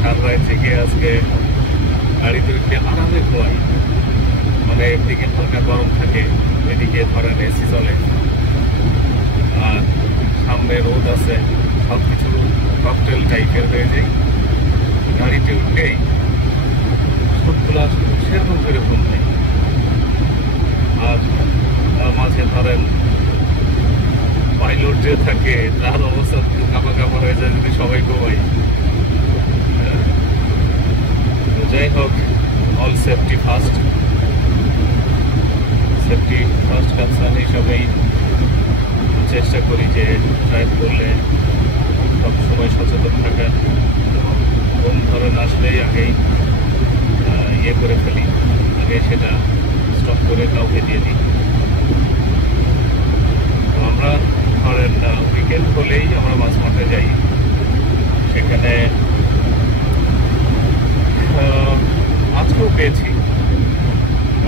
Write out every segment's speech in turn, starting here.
সারা রাত জেগে আজকে গাড়িতে উঠে আরামে ঘুমাই। মানে একদিকে হালকা গরম থাকে, এদিকে ধরেন এসি চলে, আর সামনে রোদ আছে, সব কিছু ককটেল টাইপের হয়ে যায়। গাড়িতে উঠলেই সবগুলা সেরকম করে ঘুম নেই। আর মাঝে ধরেন পাইলট যে থাকে তার অবস্থা কাপা কাপা হয়ে যায় যদি সবাই ঘুমাই। যাই হোক, all safety first, safety first concern হিসাবেই চেষ্টা করি যে ড্রাইভ করলে সবসময় সচেতন থাকার, এবং কোন ধরন আসলেই আগেই ইয়ে করে ফেলি, আগে সেটা স্টপ করে কাউকে দিয়ে দিই। তো আমরা ধরেন উইকেন্ড হলেই আমরা মাছ মারতে যাই। সেখানে মাছও পেয়েছি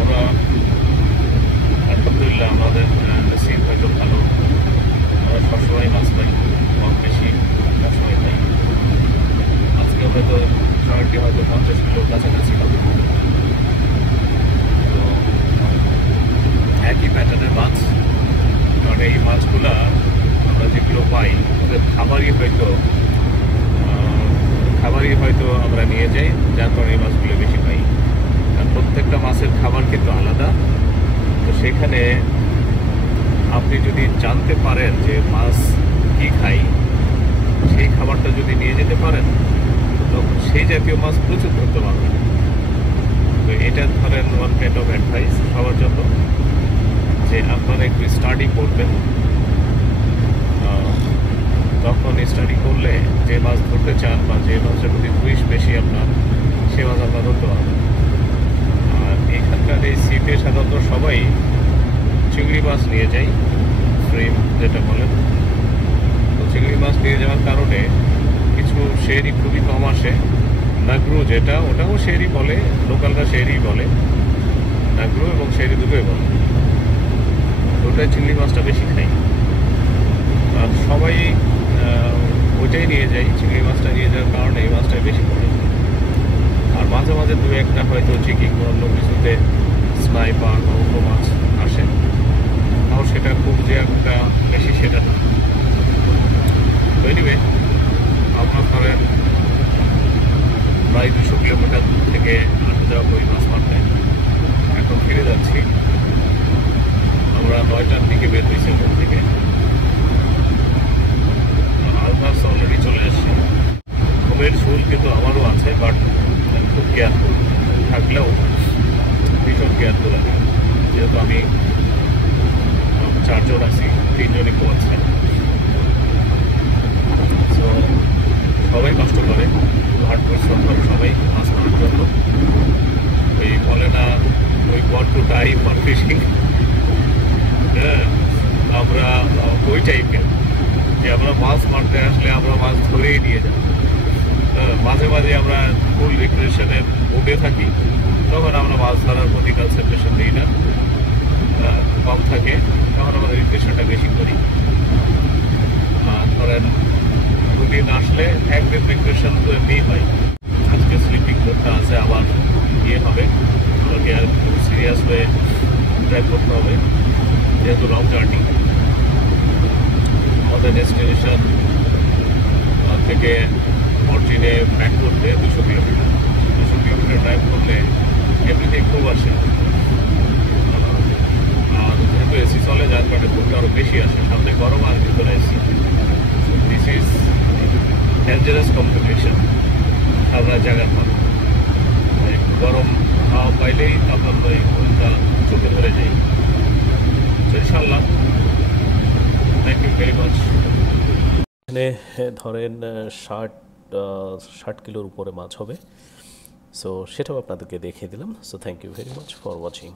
আমরা, আলহামদুলিল্লাহ। আমাদের নসিব হয়তো ভালো, আমরা সবসময় মাছ পাই, কম বেশি সবসময় পাই। আজকে হয়তো শহরটি হয়তো 50 কিলোর কাছাকাছি হবে। তো একই প্যাটার্নের মাছ, কারণ এই মাছগুলা আমরা যেগুলো পাই ওদের খাবারই হয়তো আমরা নিয়ে যাই, যার কারণে এই মাছগুলো বেশি পাই। আর প্রত্যেকটা মাছের খাবার কিন্তু আলাদা। তো সেখানে আপনি যদি জানতে পারেন যে মাছ কি খাই, সেই খাবারটা যদি নিয়ে যেতে পারেন, তখন সেই জাতীয় মাছ প্রচুর ধরতে পারবেন। তো এটা ধরেন ওয়ান কাইন্ড অফ অ্যাডভাইস সবার জন্য, যে আপনারা একটু স্টাডি করবেন। তখন স্টাডি করলে যে মাছ ধরতে চান বা যে মাছটার প্রতি টুইস্ট বেশি আপনার, সে মাছ আপনার ধরতে পারবেন। আর এখানকার এই সিটে সাধারণত সবাই চিংড়ি মাছ নিয়ে যায়, ফ্রেম যেটা বলেন। তো চিংড়ি মাছ নিয়ে যাওয়ার কারণে কিছু শেরি খুবই কম আসে। নাগরু যেটা, ওটাও শেরি বলে, লোকালরা শেরি বলে, নাগরু এবং শেরি দুটোই বলে। ওটাই চিংড়ি মাছটা বেশি খাই, আর সবাই ওইটাই নিয়ে যাই। চিংড়ি মাছটা নিয়ে যাওয়ার কারণে এই মাছটাই বেশি পড়ে। আর মাঝে মাঝে দু একটা হয়তো চিকিং অন্য কিছুতে স্নাইপার বা অন্য মাছ আসে, তাও সেটা খুব যে একটা বেশি সেটা না। তো এনিওয়ে, আমরা ধরেন প্রায় 200 কিলোমিটার দূর থেকে আসা যাওয়া করি মাছ মারতে। এখন ফিরে যাচ্ছি। আমরা 9টার দিকে বের হয়েছি ওখান থেকে। আলমাস অলরেডি চলে আসছি। ঘুমের ঝুল কিন্তু আমারও আছে, বাট খুব কেয়ারফুল থাকলেও ভীষণ কেয়ারফুল আমি, যেহেতু আমি 4 জন আছি, 3 জনই ঘুমাচ্ছে। তো সবাই কষ্ট করে, হার্ড পরিশ্রম করে সবাই মাছ মারার জন্য। ওই বলে না, ওই want to die for fishing, হ্যাঁ, আমরা ওই টাইপের, যে আমরা মাছ মারতে আসলে আমরা মাছ ধরেই নিয়ে যাই। মাঝে মাঝে আমরা ফুল রিক্রিয়েশনের উঠে থাকি, তখন আমরা মাছ ধরার প্রতি কনসেন্ট্রেশন দিই না, কম থাকে, তখন আমরা রিক্রিয়েশনটা বেশি করি। ধরেন 2 দিন আসলে একদিন রিক্রিয়েশন তো এমনি হয়। আজকে স্লিপিং করতে আছে, আবার ইয়ে হবে, আমাকে আর খুব সিরিয়াস হয়ে ড্রাইভ করতে হবে, যেহেতু লং জার্নি। আমাদের ডেস্টিনেশন থেকে অরিজিনে ব্যাক করতে 200 কিলোমিটার। 200 কিলোমিটার ড্রাইভ করলে এমনিতেই খুব আসে, আর যেহেতু এসি চলে যার কারণে খুবটা আরও বেশি আসে। সামনে গরম আর ভিতরে AC. This is dangerous competition সারা জায়গার পর। একটু গরম হাওয়া পাইলেই আপনার ওই ঘুমটা চোখে ধরে যায়। ইনশাআল্লাহ, থ্যাংক ইউ ভেরি মাচ। এখানে ধরেন 60 কিলোর উপরে মাছ হবে। সো সেটাও আপনাদেরকে দেখিয়ে দিলাম। So thank you very much for watching.